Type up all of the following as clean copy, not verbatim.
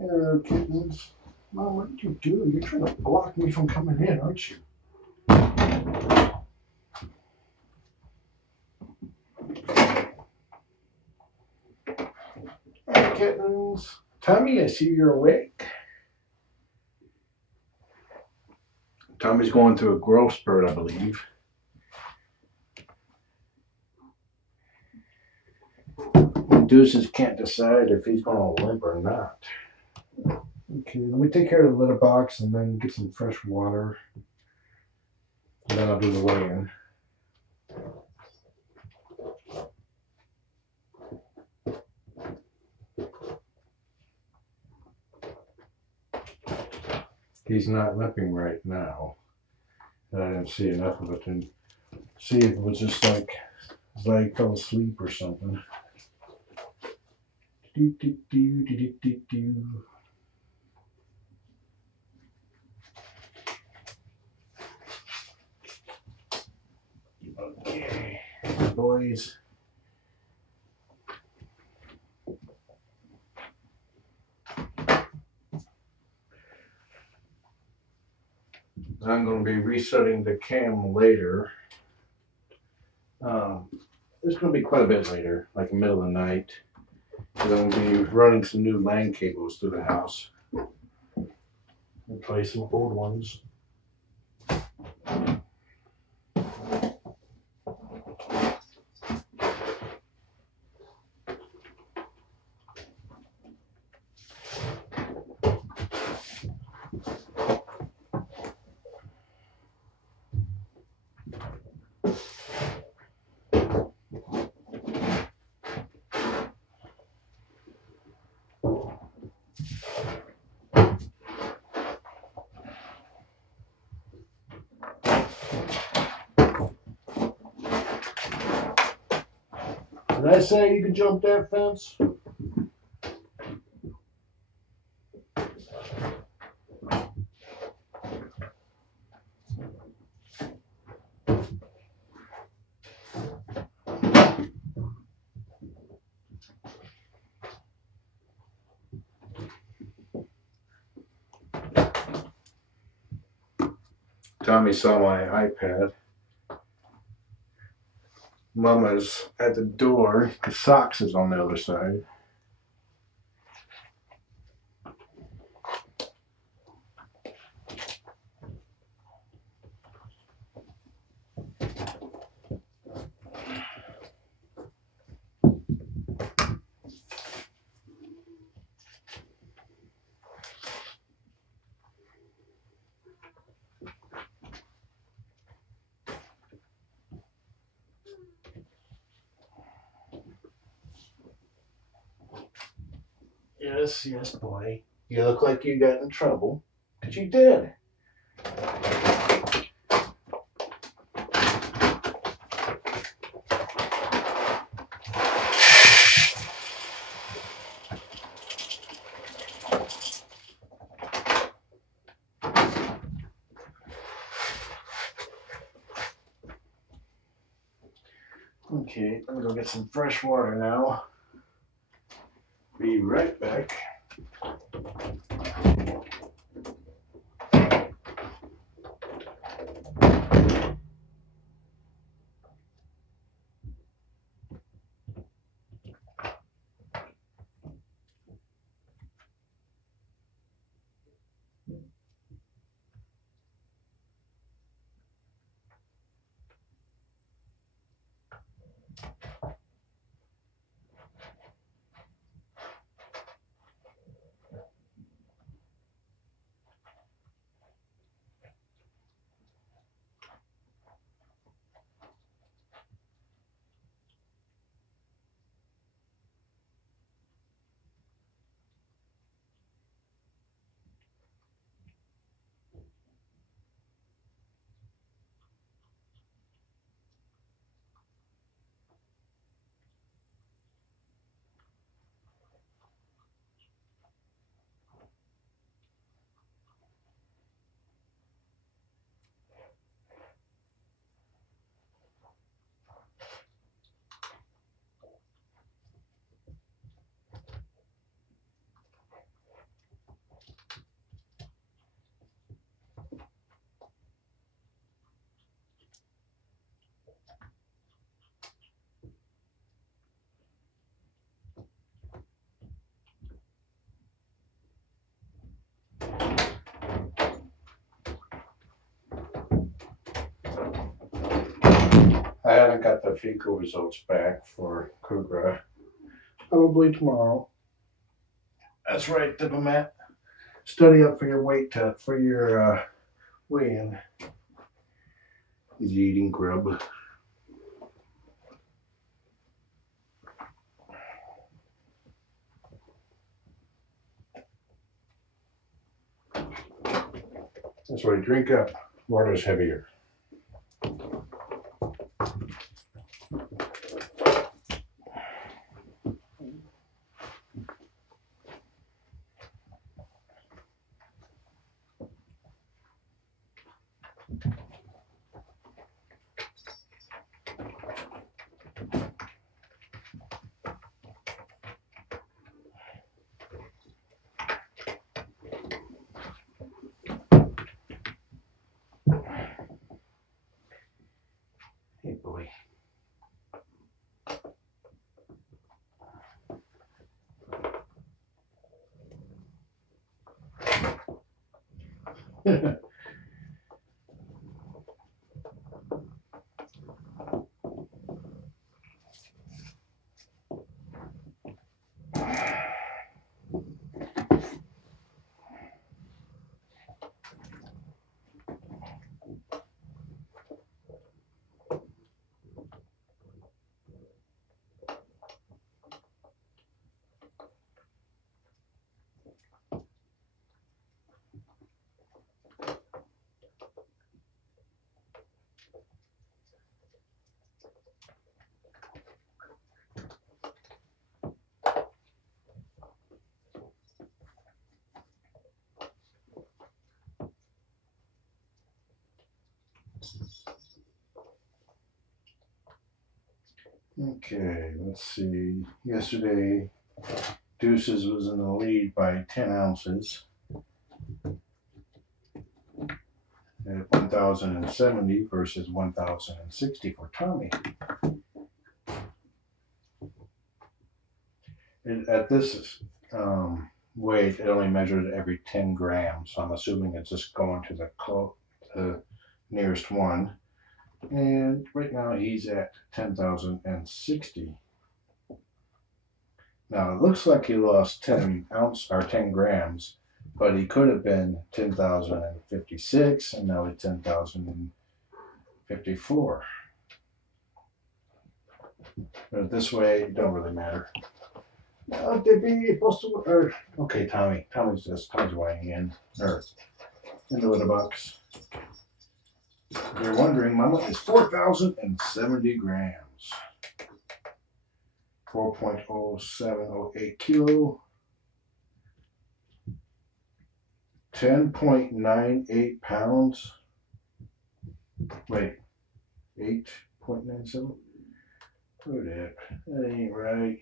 Hello, kittens. Mom, what did you do? You're trying to block me from coming in, aren't you? Hey, kittens. Tommy, I see you're awake. Tommy's going through a growth spurt, I believe. Deuces can't decide if he's going to limp or not. Okay, let me take care of the litter box and then get some fresh water. And then I'll do the weigh-in. He's not limping right now. And I didn't see enough of it to see if it was just like he fell asleep or something. Do, do, do, do, do, do, do. Okay, boys. I'm going to be resetting the cam later. It's going to be quite a bit later, like the middle of the night. I'm going to be running some new LAN cables through the house. Replace some old ones. Did I say you could jump that fence? Tommy saw my iPad. Mama's at the door. The socks is on the other side. Yes, yes, boy. You look like you got in trouble. Because you did. Okay, I'm gonna go get some fresh water now. Be right back. I haven't got the fecal results back for Cougar. Probably tomorrow. That's right, Diplomat. Study up for your weight test, for your weigh-in. He's eating grub. That's right, drink up. Water's heavier. Hey, boy. Okay, let's see. Yesterday, Deuces was in the lead by 10 ounces at 1,070 versus 1,060 for Tommy. At this weight, it only measured every 10 grams, so I'm assuming it's just going to the nearest one. And right now he's at 10,060. Now it looks like he lost 10 grams, but he could have been 10,056, and now he's 10,054. But this way, it don't really matter. Did be supposed to? Okay, Tommy's weighing in, or in the litter box. If you're wondering, Mama is 4,070 grams. 4.0708 kilo. 10.98 pounds. Wait, 8.97? Hold up. That ain't right.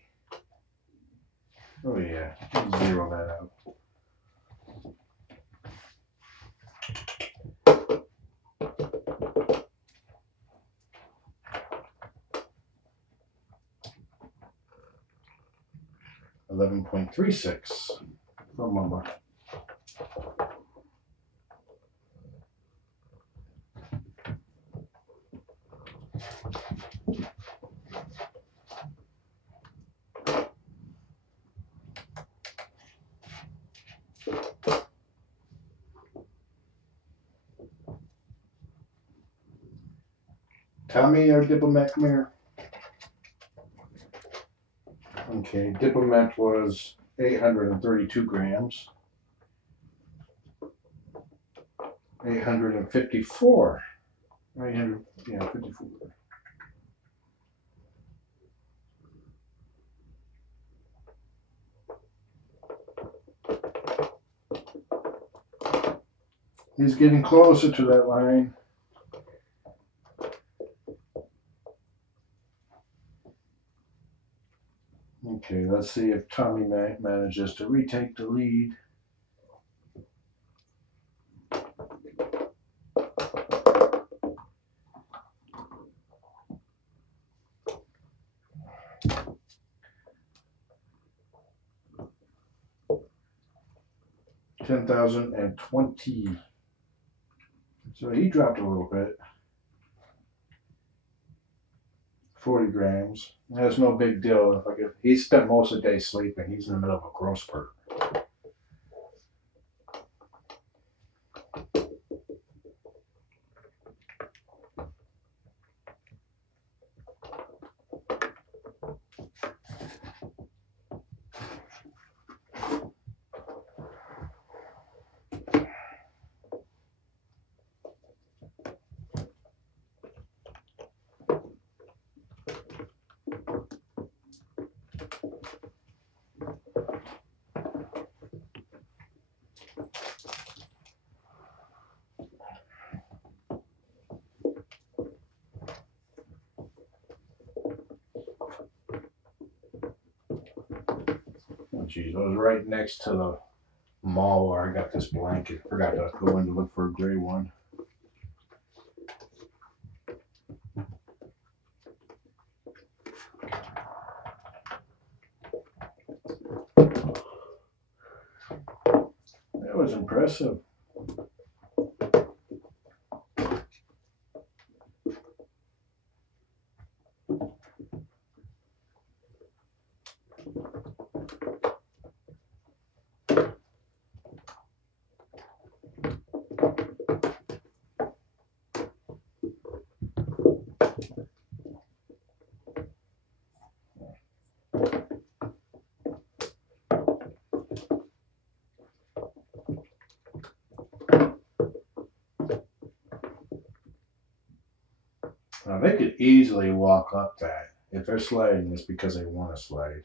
Oh yeah, zero that out. $11.36 for Mama. Tommy or Diplomat, come here. Okay, Diplomat was 832 grams. 854. 800, yeah, 54. He's getting closer to that line. Okay, let's see if Tommy manages to retake the lead. $10,020. So he dropped a little bit. 40 grams. That's no big deal. He spent most of the day sleeping. He's in the middle of a growth spurt. Geez, I was right next to the mall where I got this blanket. Forgot to go in to look for a gray one. That was impressive. Now they could easily walk up that. If they're sliding, it's because they want to slide.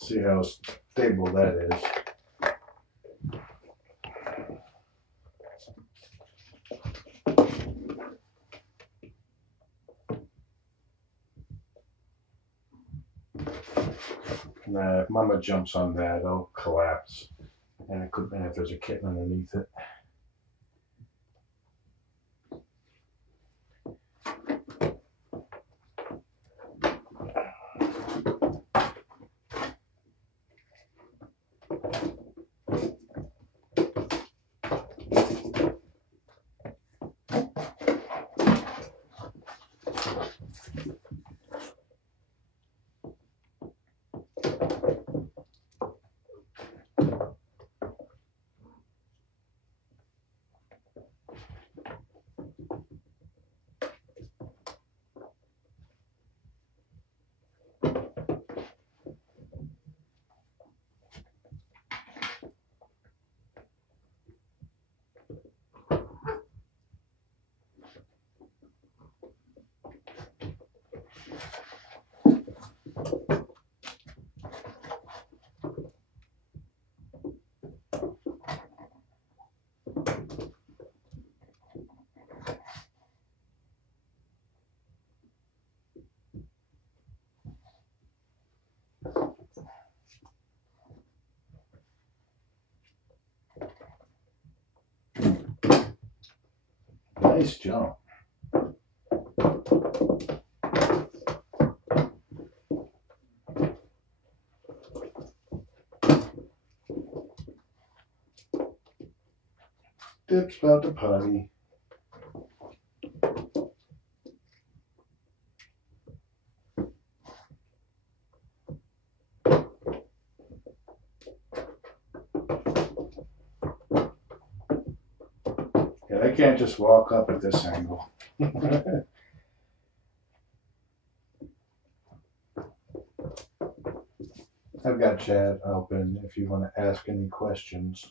See how stable that is. Now, if Mama jumps on that, it'll collapse. And it could be if there's a kitten underneath it. Nice jump. Dip's about to potty. Yeah, they can't just walk up at this angle. I've got chat open if you want to ask any questions.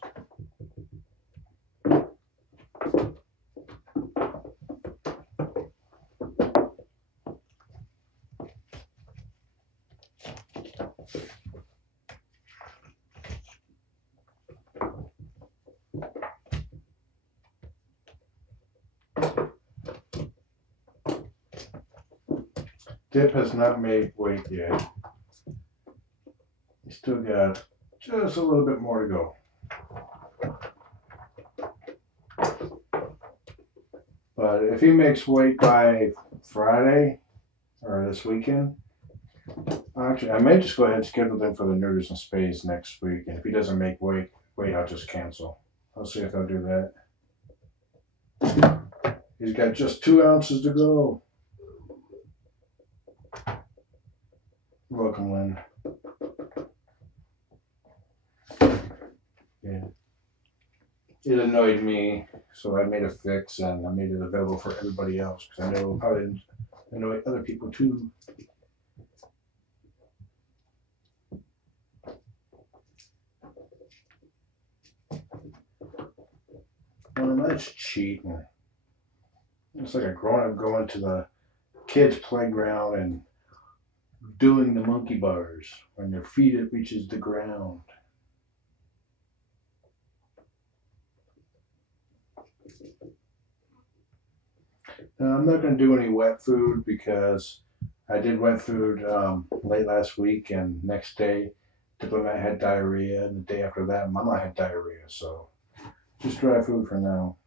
Dip has not made weight yet. He's still got just a little bit more to go. But if he makes weight by Friday or this weekend, actually, I may just go ahead and schedule him for the neuters and spays next week. And if he doesn't make weight, I'll just cancel. I'll see if I'll do that. He's got just 2 ounces to go. Welcome, Lynn. Yeah. It annoyed me, so I made a fix and I made it available for everybody else because I know it'll probably annoy other people too. Well, that's cheating. It's like a grown-up going to the kids' playground and doing the monkey bars when their feet reaches the ground. Now, I'm not going to do any wet food because I did wet food late last week, and next day Diplomat had diarrhea, and the day after that Mama had diarrhea. So just dry food for now,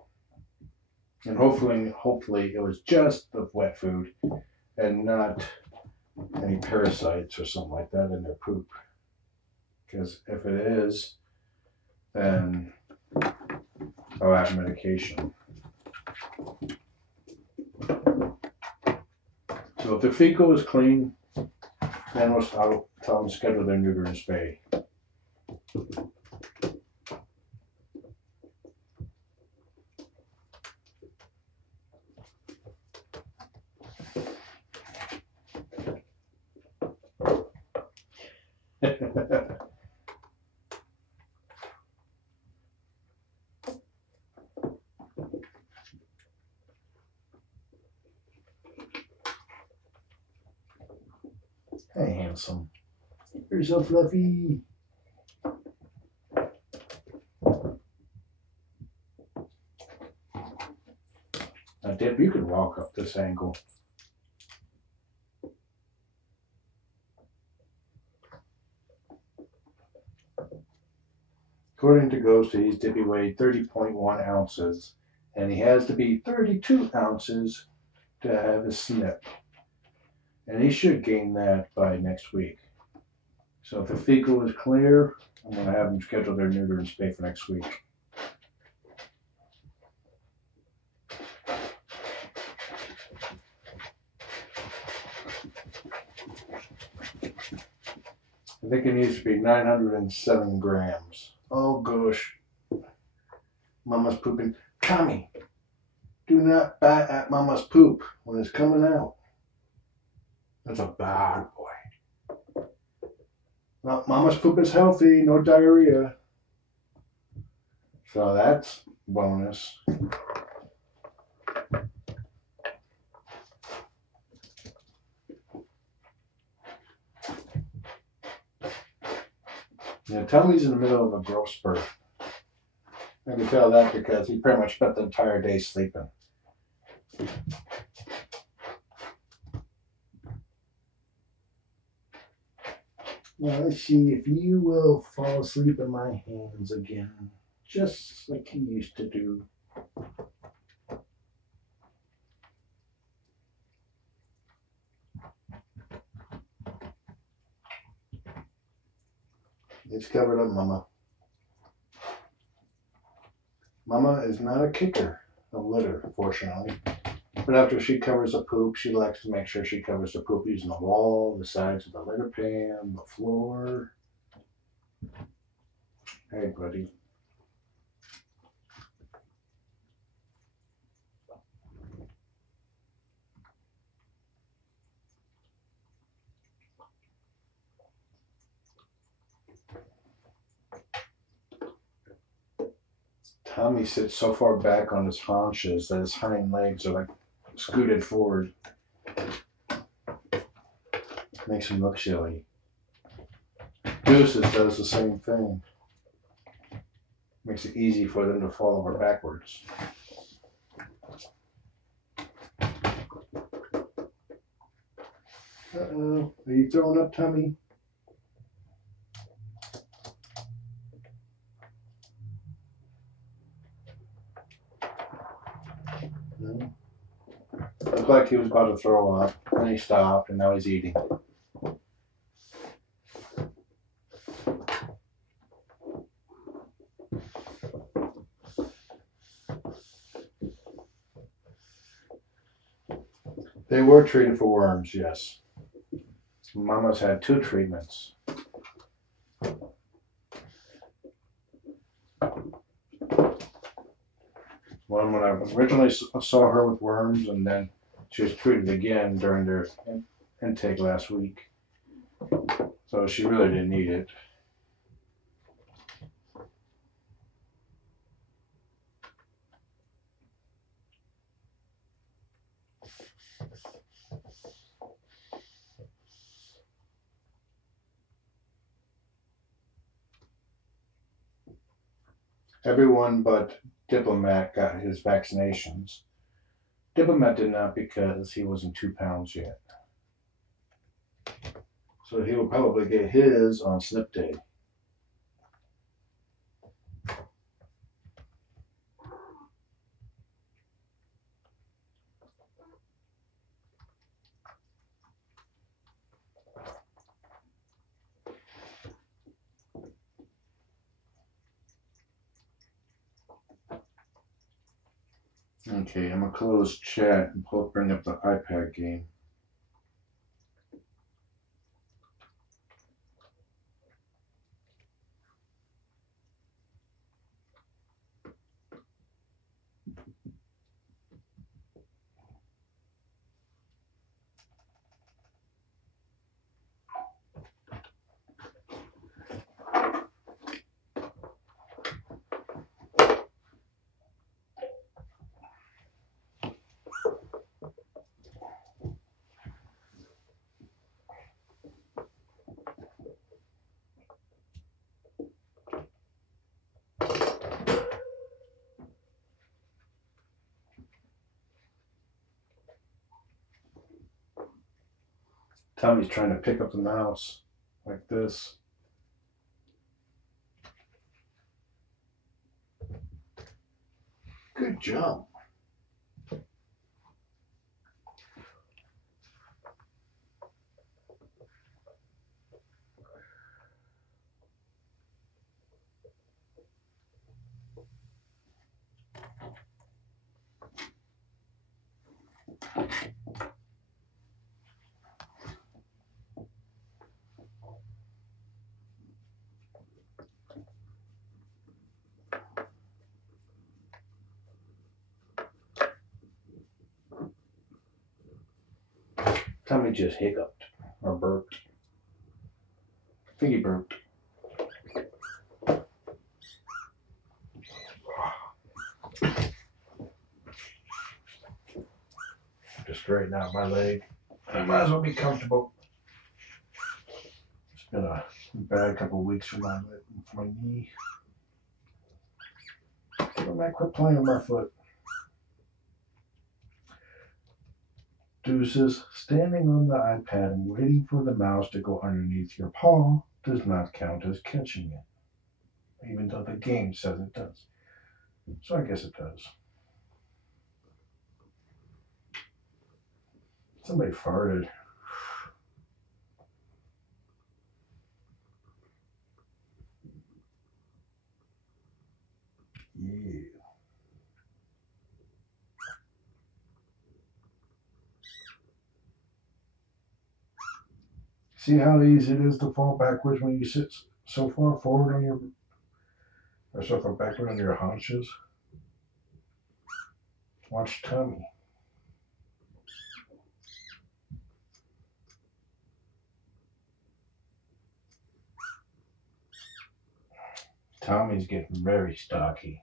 and hopefully it was just the wet food and not any parasites or something like that in their poop. Because if it is, then I'll have medication. So if the fecal is clean, then I'll tell them to schedule their neuter and spay. Hey, handsome. You're so fluffy. Now, Dip, you could walk up this angle. According to Ghosties, Dippy weighed 30.1 ounces, and he has to be 32 ounces to have his snip. And he should gain that by next week. So if the fecal is clear, I'm going to have them schedule their neuter and spay for next week. I think it needs to be 907 grams. Oh gosh. Mama's pooping. Tommy, do not bite at Mama's poop when it's coming out. That's a bad boy. Well, Mama's poop is healthy, no diarrhea. So that's bonus. Yeah, Tommy's in the middle of a growth spurt. I can tell that because he pretty much spent the entire day sleeping. Now let's see if you will fall asleep in my hands again, just like you used to do. It's covered up, Mama. Mama is not a kicker of litter, fortunately. But after she covers the poop, she likes to make sure she covers the poop using the wall, the sides of the litter pan, the floor. Hey, buddy. Tommy sits so far back on his haunches that his hind legs are like scooted forward. Makes him look silly. Deuces does the same thing. Makes it easy for them to fall over backwards. Uh-oh. Are you throwing up, Tommy? No. Looked like he was about to throw up, and he stopped, and now he's eating. They were treated for worms, yes. Mama's had 2 treatments. One when I originally saw her with worms, and then she was treated again during their intake last week. So she really didn't need it. Everyone but Diplomat got his vaccinations. Diplomat did not because he wasn't 2 pounds yet. So he will probably get his on snip day. Okay, I'm gonna close chat and bring up the iPad game. Tommy's trying to pick up the mouse like this. Good job. Tommy just hiccuped or burped. I think he burped. Just straighten out my leg. I might as well be comfortable. It's been a bad couple of weeks for my knee. Go back, quit playing with my foot. Deuces, standing on the iPad and waiting for the mouse to go underneath your paw does not count as catching it, even though the game says it does. So I guess it does. Somebody farted. Yeah. See how easy it is to fall backwards when you sit so far forward on your, or so far backward on your haunches? Watch Tommy. Tommy's getting very stocky.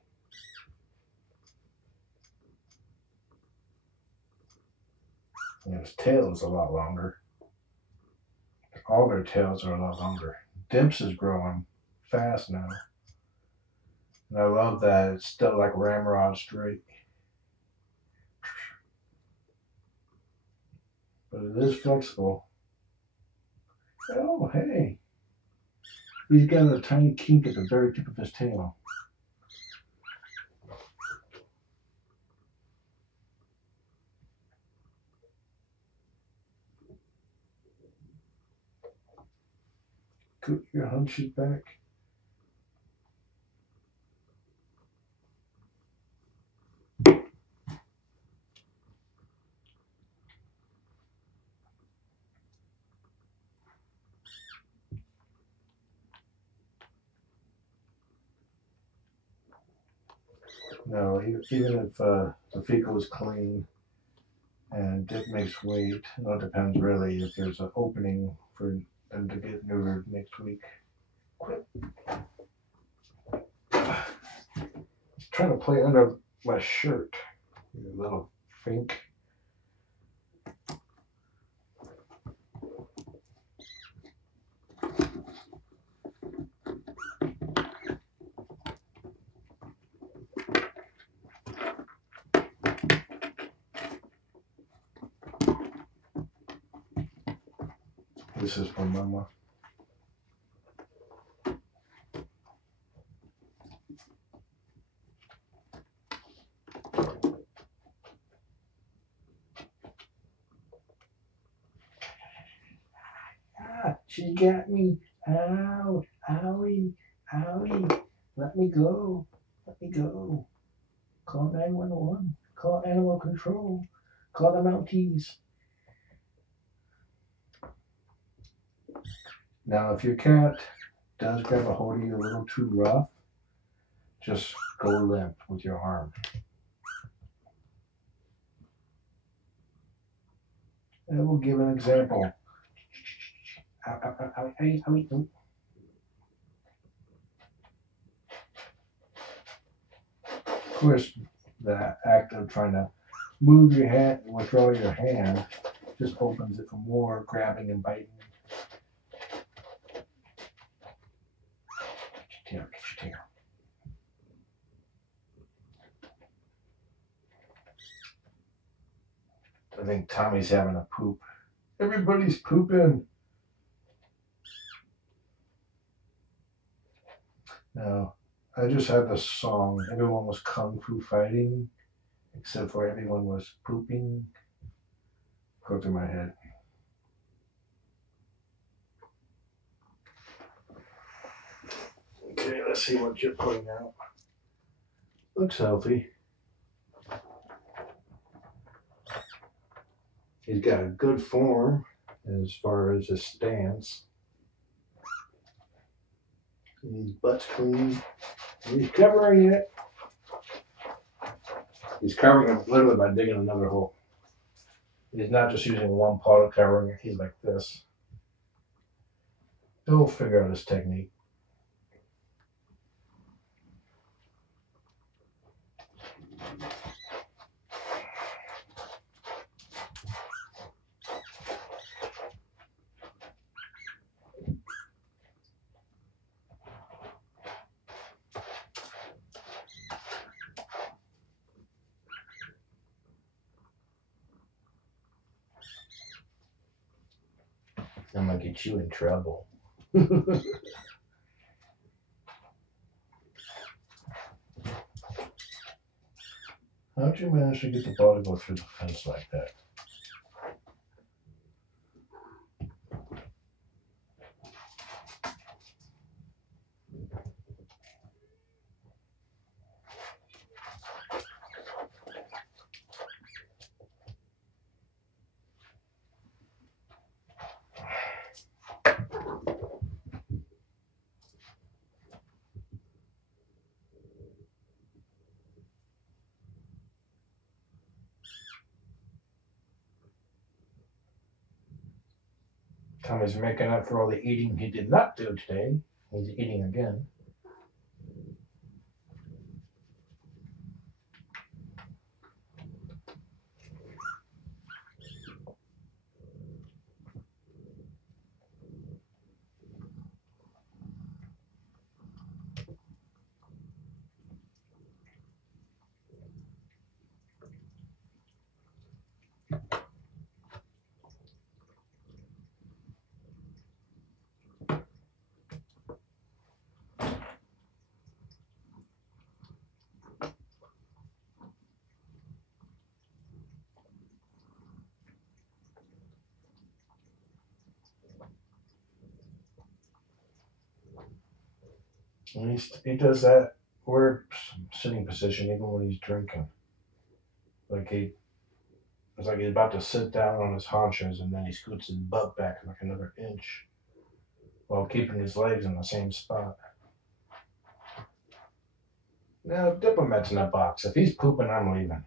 And his tail is a lot longer. All their tails are a lot longer. Dimps is growing fast now. And I love that it's still like ramrod straight. But it is flexible. Oh, hey. He's got a tiny kink at the very tip of his tail. Put your hunches back. No, even if the fecal is clean and Dip makes weight, it depends really if there's an opening for them to get neutered next week. Quit. Trying to play under my shirt, you little fink. This is for Mama. Ah, she got me. Ow, owie, owie. Let me go. Let me go. Call 911. Call animal control. Call the Mounties. Now, if your cat does grab a hold of you a little too rough, just go limp with your arm. And we'll give an example. Ow, ow, ow, ow, ow, ow, ow. Of course, the act of trying to move your hand and withdraw your hand just opens it for more grabbing and biting. Get your tail. I think Tommy's having a poop. Everybody's pooping. Now, I just had this song. Everyone was kung fu fighting, except for everyone was pooping. Go through my head. Okay, let's see what you're putting out. Looks healthy. He's got a good form as far as his stance. His butt's clean. He's covering it. He's covering it literally by digging another hole. He's not just using one part of covering it. He's like this. He'll figure out his technique. I'm gonna get you in trouble. How'd you manage to get the ball to go through the fence like that? Tommy's making up for all the eating he did not do today. He's eating again. And he does that weird sitting position even when he's drinking. It's like he's about to sit down on his haunches and then he scoots his butt back like another inch while keeping his legs in the same spot. Now, Diplomat's in a box. If he's pooping, I'm leaving.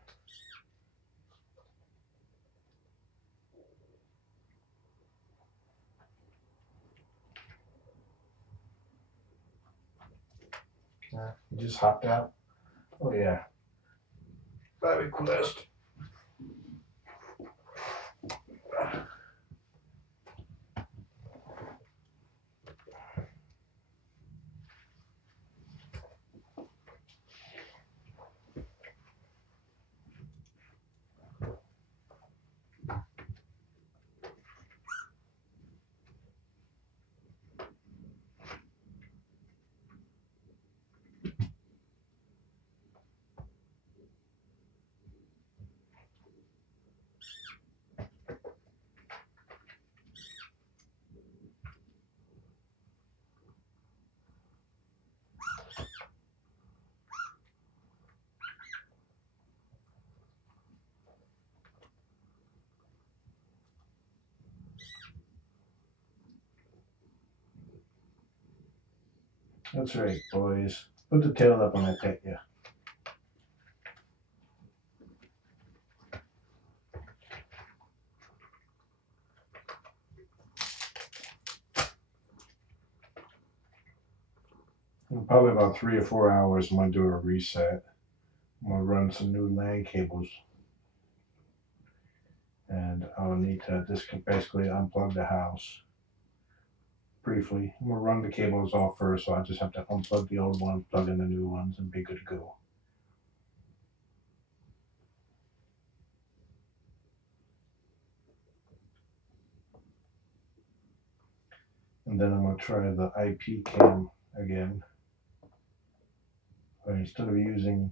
He just hopped out. Oh, yeah. Bye, request. That's right, boys. Put the tail up when I pet you. In probably about 3 or 4 hours, I'm going to do a reset. I'm going to run some new LAN cables. And I'll need to basically unplug the house briefly. I'm going to run the cables off first, so I just have to unplug the old ones, plug in the new ones, and be good to go. And then I'm going to try the IP cam again. But instead of using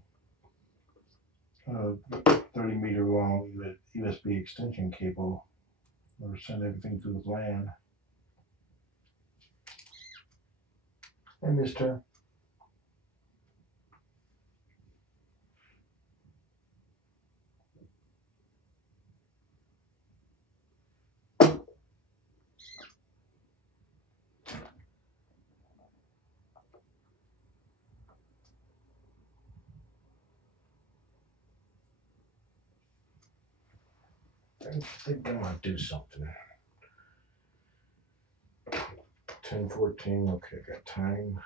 a 30-meter long USB extension cable, or send everything through the LAN. Hey, mister. I think I might do something. 10:14, okay, I got time.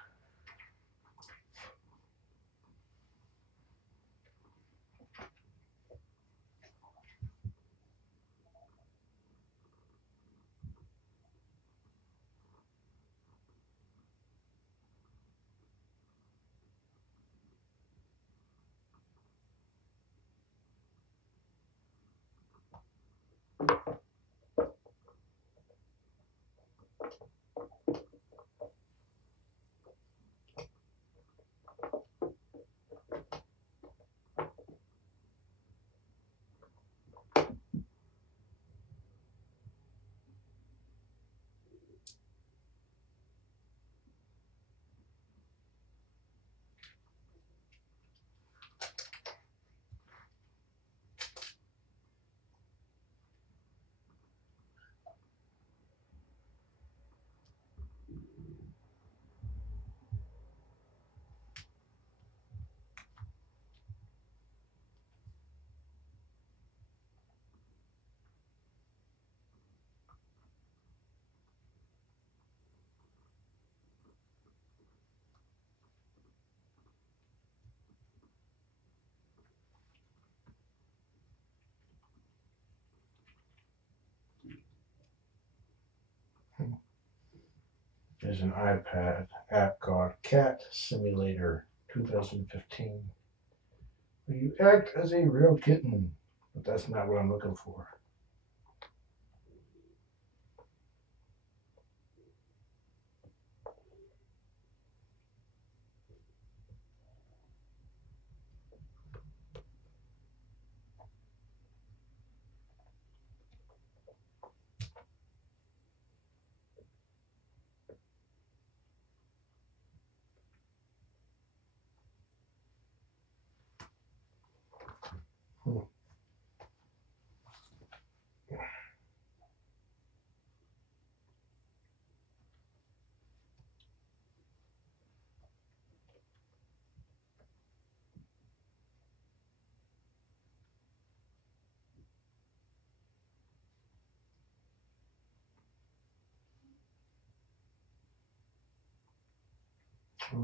There's an iPad app called Cat Simulator 2015. Where you act as a real kitten, but that's not what I'm looking for.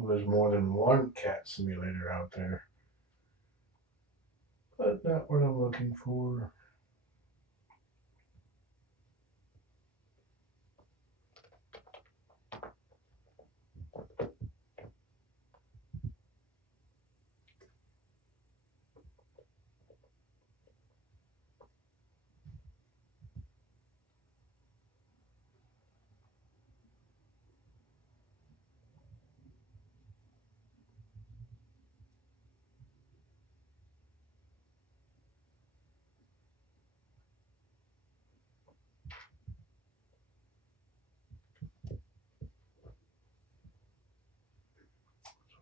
There's more than one cat simulator out there, but not what I'm looking for.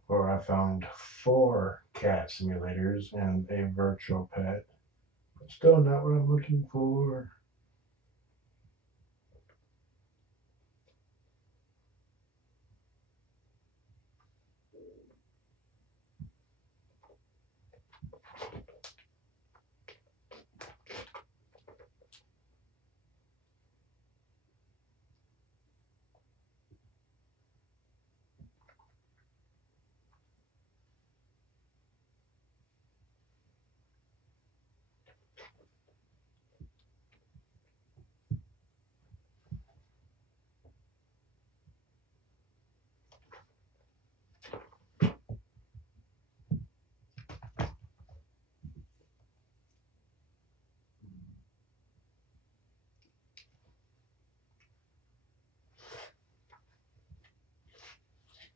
Or I found 4 cat simulators and a virtual pet, but still not what I'm looking for.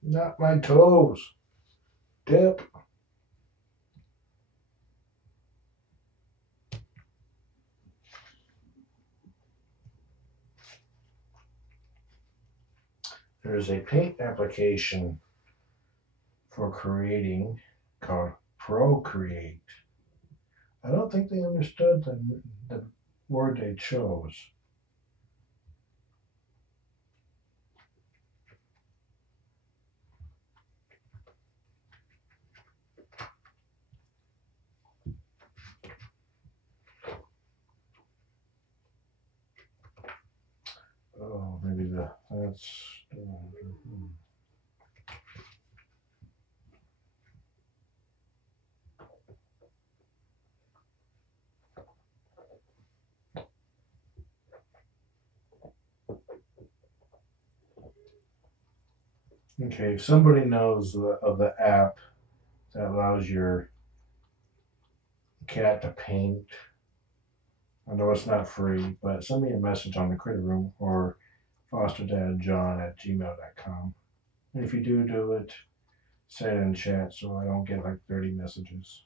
Not my toes. Dip. There's a paint application for creating called Procreate. I don't think they understood the word they chose. Oh, maybe that's. Okay, if somebody knows of the app that allows your cat to paint, I know it's not free, but send me a message on the Critter Room or fosterdadjohn@gmail.com. And if you do it, say it in chat so I don't get like 30 messages.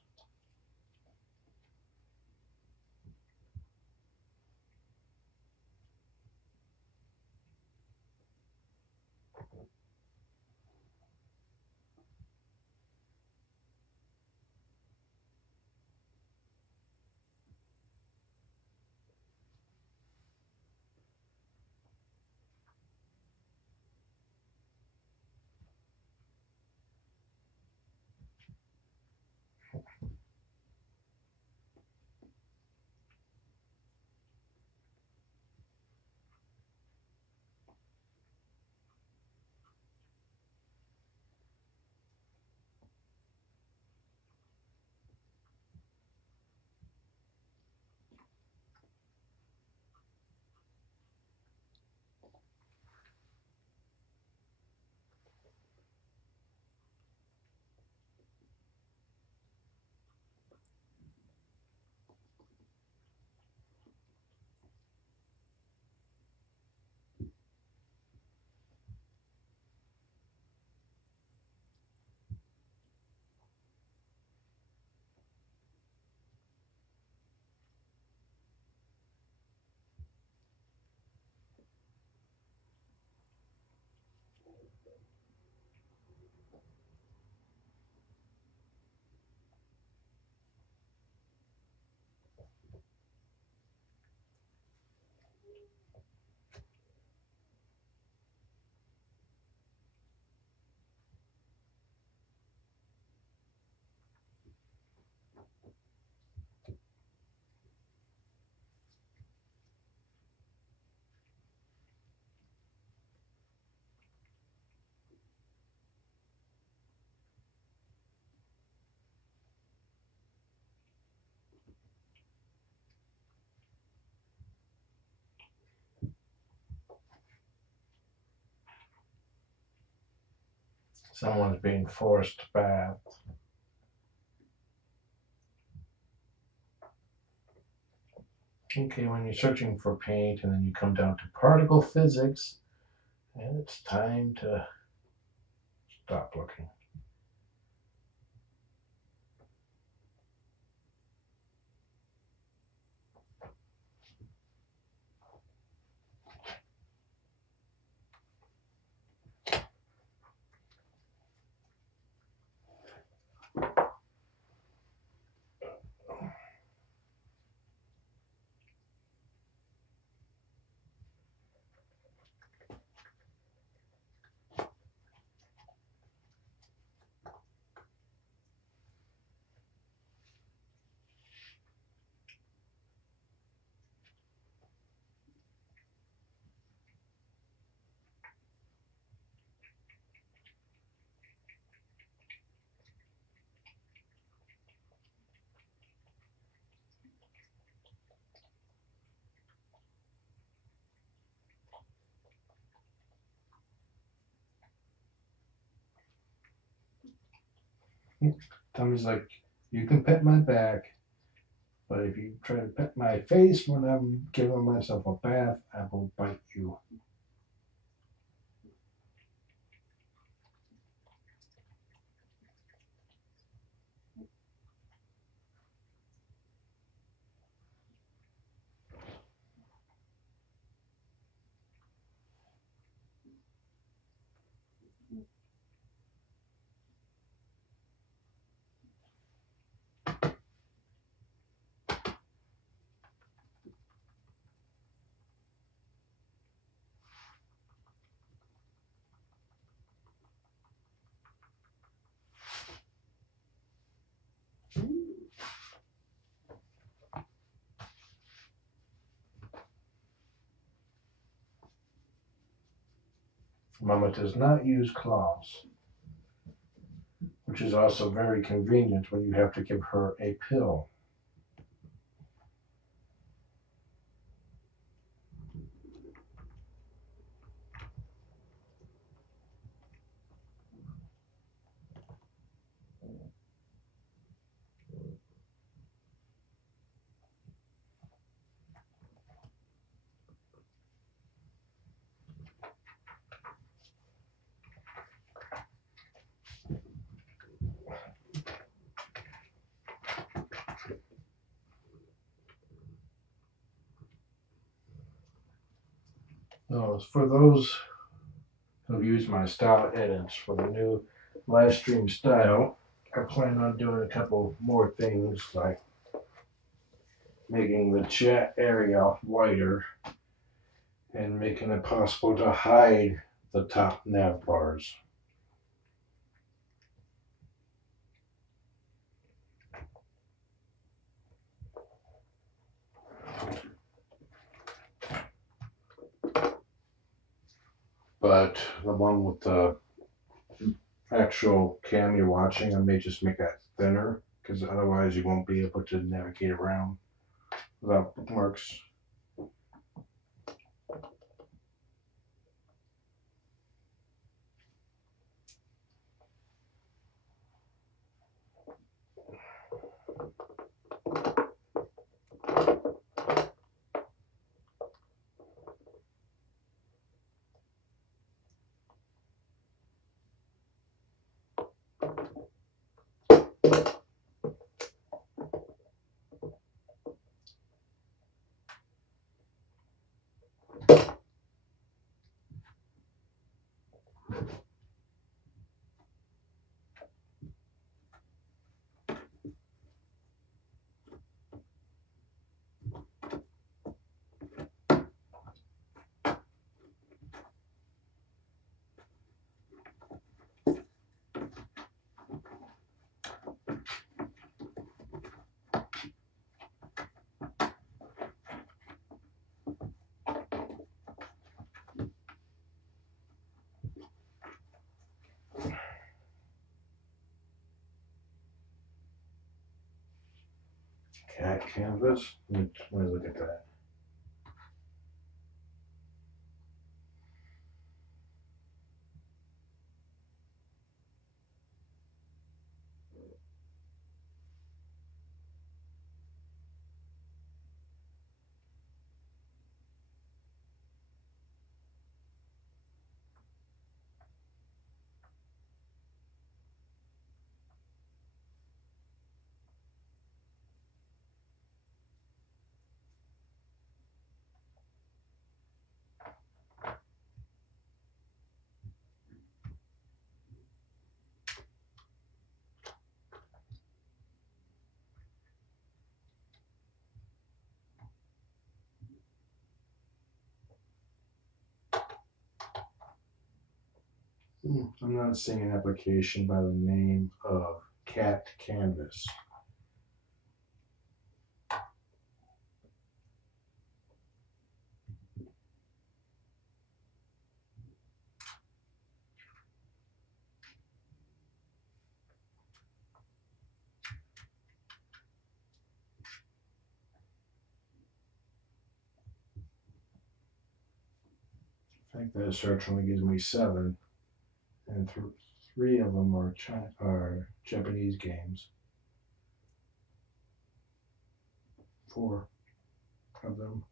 someone's being forced to bath. Okay, when you're searching for paint and then you come down to particle physics, and it's time to stop looking. Tommy's like, you can pet my back, but if you try to pet my face when I'm giving myself a bath, I will bite you. Mama does not use claws, which is also very convenient when you have to give her a pill. So for those who use my style edits for the new live stream style, I plan on doing a couple more things like making the chat area wider and making it possible to hide the top nav bars. But the one with the actual cam you're watching, I may just make that thinner because otherwise you won't be able to navigate around without bookmarks. Cat canvas. Let me look at that. I'm not seeing an application by the name of Cat Canvas. I think that search only gives me 7, and 3 of them are Japanese games. 4 of them.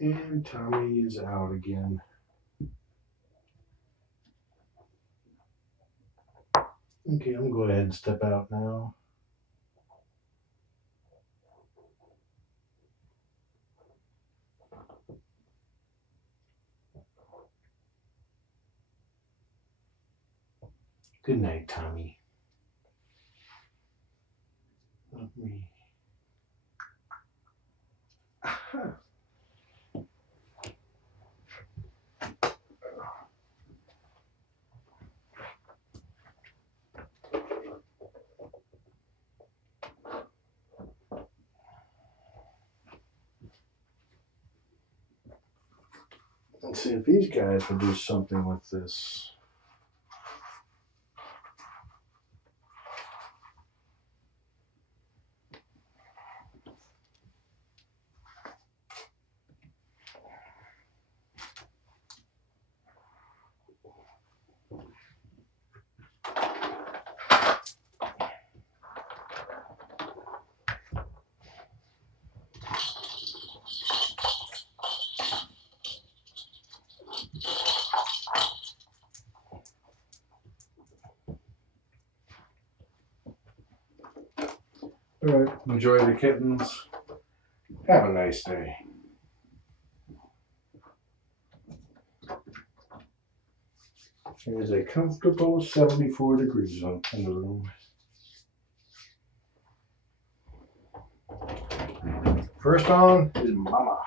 And Tommy is out again. Okay, I'm going to go ahead and step out now. Good night, Tommy. Love me. Let's see if these guys will do something with this. All right, enjoy the kittens. Have a nice day. It is a comfortable 74 degrees in the room. First on is Mama.